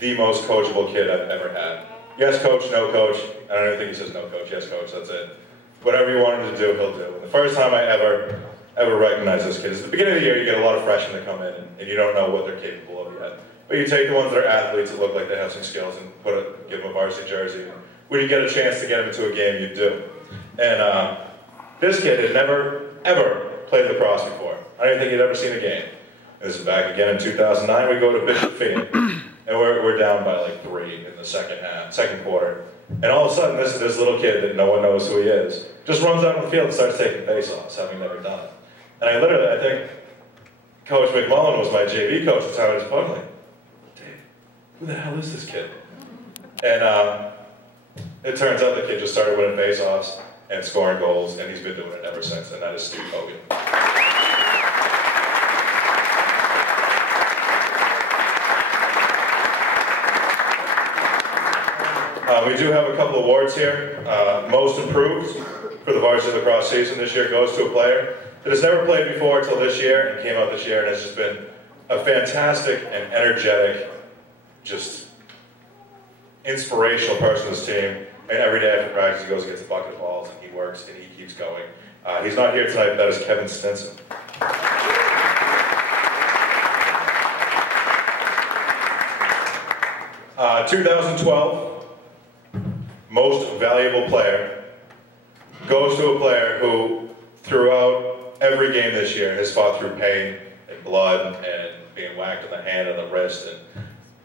the most coachable kid I've ever had. Yes, coach, no coach. I don't even think he says no coach. Yes, coach, that's it. Whatever you want him to do, he'll do. And the first time I ever recognized this kid is at the beginning of the year, you get a lot of freshmen that come in and you don't know what they're capable of yet. But you take the ones that are athletes that look like they have some skills and give them a varsity jersey. When you get a chance to get them into a game, you do. And this kid had never, ever played lacrosse before. I don't even think he'd ever seen a game. This is back again in 2009. We go to Bishop Feeney, and we're down by like 3 in the second quarter. And all of a sudden, this little kid that no one knows who he is just runs out on the field and starts taking face-offs, having never done it. And I think Coach McMullen was my JV coach at the time. I was like, Dave, who the hell is this kid? And it turns out the kid just started winning face-offs and scoring goals, and he's been doing it ever since, and that is Steve Hogan. We do have a couple awards here. Most improved for the varsity lacrosse season this year goes to a player that has never played before until this year and came out this year and has just been a fantastic and energetic, just inspirational person on this team. And every day after practice, he goes and gets a bucket of balls and he works and he keeps going. He's not here tonight, but that is Kevin Stinson. 2012. Most valuable player goes to a player who, throughout every game this year, has fought through pain and blood and being whacked on the hand and the wrist and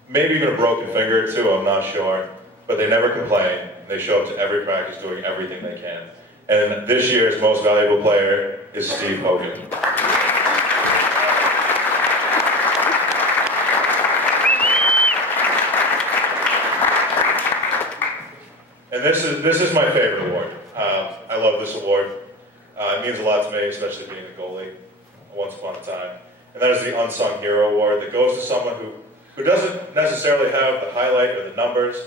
maybe even a broken finger or two, I'm not sure. But they never complain. They show up to every practice doing everything they can. And this year's most valuable player is Steve Hogan. And this is my favorite award. I love this award. It means a lot to me, especially being a goalie once upon a time. And that is the Unsung Hero Award that goes to someone who doesn't necessarily have the highlight or the numbers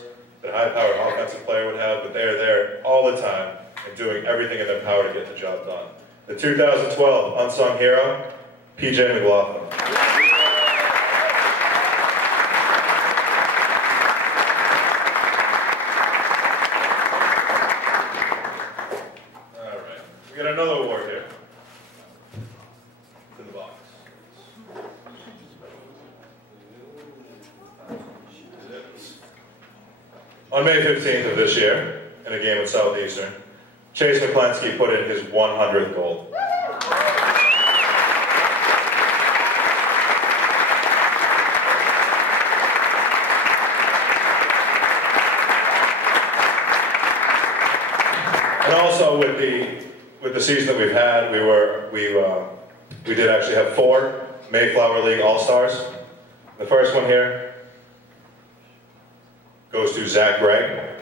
that a high-powered offensive player would have, but they are there all the time and doing everything in their power to get the job done. The 2012 Unsung Hero, PJ McLaughlin. We got another award here. In the box. On May 15th of this year, in a game with Southeastern, Chase McClensky put in his 100th goal. And also with the season that we've had, we did actually have 4 Mayflower League All-Stars. The first one here goes to Zach Gray.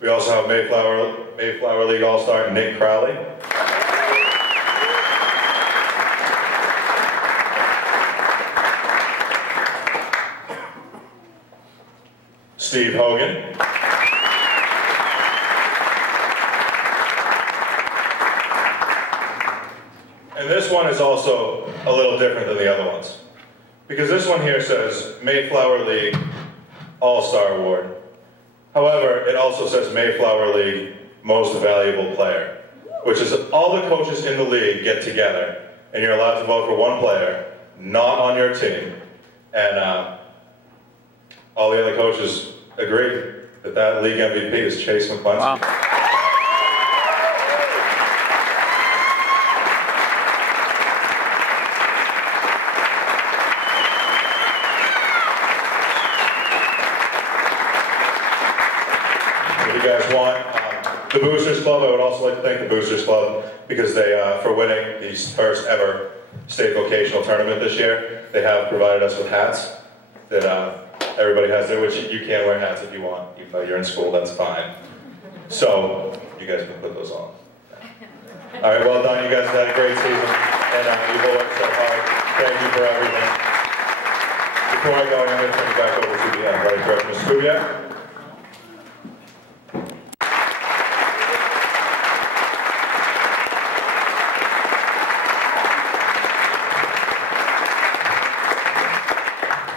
We also have Mayflower League All-Star Nick Crowley. Steve Hogan. And this one is also a little different than the other ones. Because this one here says Mayflower League All-Star Award. However, it also says Mayflower League Most Valuable Player, which is all the coaches in the league get together, and you're allowed to vote for one player, not on your team. And all the other coaches agree that league MVP is Chase McClensky. Wow. The Boosters Club, I would also like to thank the Boosters Club because they, for winning the first ever state vocational tournament this year, they have provided us with hats that everybody has there, which you can wear hats if you want. You're in school, that's fine. So, you guys can put those on. All right, well done. You guys have had a great season, and you've all worked so hard. Thank you for everything. Before I go, I'm going to turn it back over to the athletic director, Mr. Kubiak.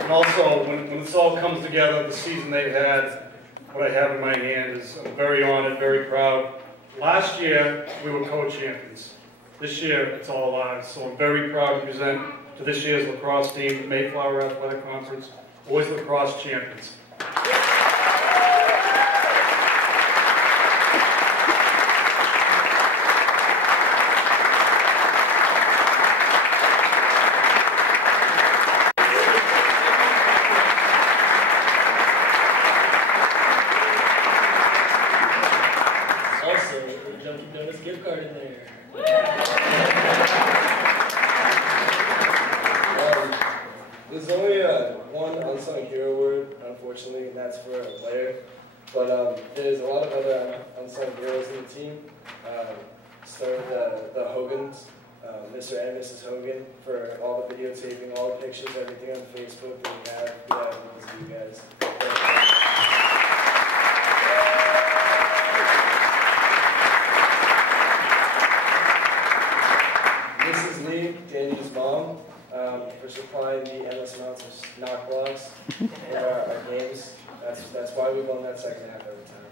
And also, when this all comes together, the season they've had, what I have in my hand is I'm very honored, very proud. Last year, we were co-champions. This year, it's all ours. So I'm very proud to present to this year's lacrosse team, the Mayflower Athletic Conference, Boys Lacrosse Champions. Also, a Junkin' Donuts gift card in there. There's only one unsung hero award, unfortunately, and that's for a player. But there's a lot of other unsung heroes in the team. Start with the Hogans, Mr. and Mrs. Hogan, for all the videotaping, all the pictures, everything on Facebook that we have. Yeah, because of you guys. Mrs. Lee, Danny's mom, for supplying the endless amounts of knock blocks in our games. That's why we won that second half every time.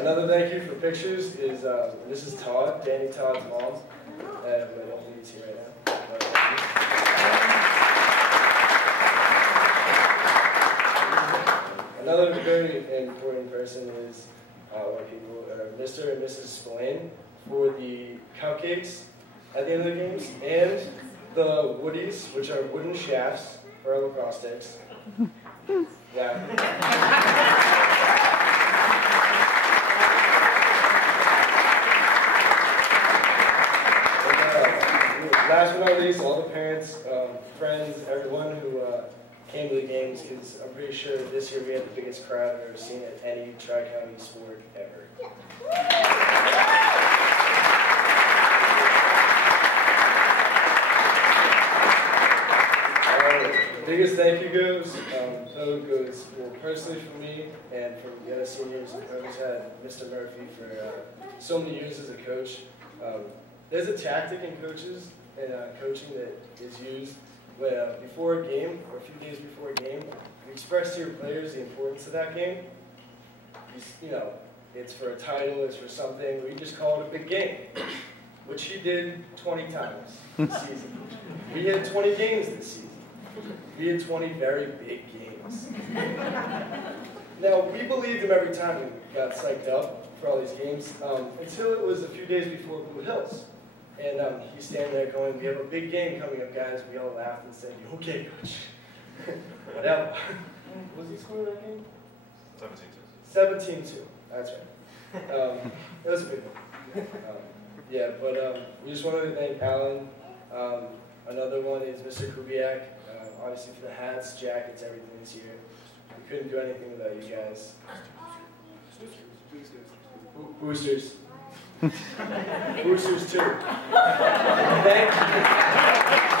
Another thank you for pictures is Mrs. Todd, Danny Todd's mom. I don't think he's here right now. Another very important person is Mr. and Mrs. Spillane for the cupcakes at the end of the games, and the woodies, which are wooden shafts for our lacrosse sticks. Yeah. Last but not least, all the parents, friends, everyone who came to the games, because I'm pretty sure this year we had the biggest crowd I've ever seen at any Tri-County sport ever. Biggest thank you goes well, personally for me and from the other seniors. I've always had Mr. Murphy for so many years as a coach. There's a tactic in coaching that is used before a game, or a few days before a game. You express to your players the importance of that game. You know, it's for a title, it's for something. We just call it a big game, which he did 20 times this season. We had 20 games this season. We had 20 very big games. Now, we believed him every time we got psyched up for all these games, until it was a few days before Blue Hills. And he's standing there going, "We have a big game coming up, guys." We all laughed and said, "Okay, coach." Whatever. What was he scoring that game? 17-2. 17-2. That's right. It was a big one. Yeah, but we just wanted to thank Alan. Another one is Mr. Kubiak. Obviously for the hats, jackets, everything this year. We couldn't do anything without you guys. Boosters. Boosters too. Thank you.